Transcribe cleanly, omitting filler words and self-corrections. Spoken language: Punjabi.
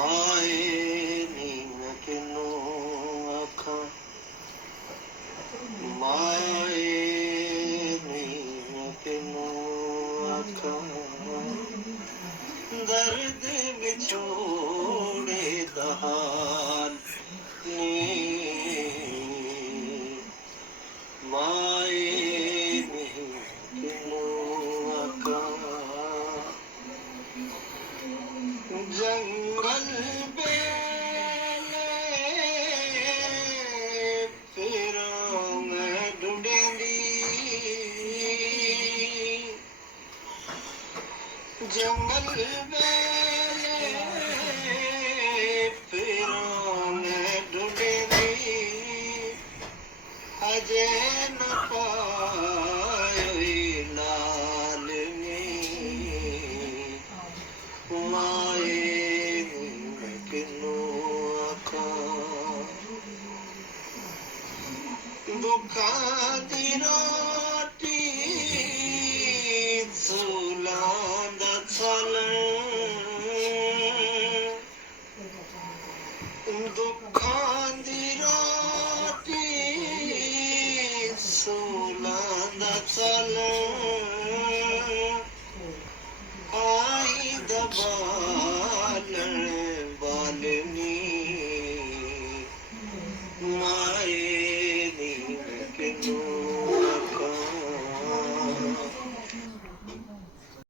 ਮਾਏ ਨੀ ਮੈਂ ਕਿਨੂੰ ਆਖਾਂ, ਮਾਏ ਨੀ ਮੈਂ ਕਿਨੂੰ ਆਖਾਂ, ਦਰਦ ਵਿਛੋੜੇ ਦਾ ਹਾਲ ਨੀ, ਮਾਏ ਨੀ ਕਿਨੂੰ ਆਖਾਂ। ਜੰਗਲ ਵੇਲੇ ਫਿਰਾਂ ਮੈਂ ਢੂੰਡਦੀ, ਜੰਗਲ ਵੇਲੇ ਫਿਰਾਂ ਮੈਂ ਢੂੰਡਦੀ, ਅਜੇ ਨ ਪਾਏ ਲਾਲ ਨੀ, ਮਾਏ ਨੀ ਕਿਨੂੰ ਆਖਾਂ। ਦੁੱਖਾਂ ਦੀ ਰੋਟੀ ਸੂਲਾਂ ਦਾ ਸਾਲਣ, ਦੁੱਖਾਂ ਦੀ ਰੋਟੀ ਸੂਲਾਂ ਦਾ ਸਾਲਣ,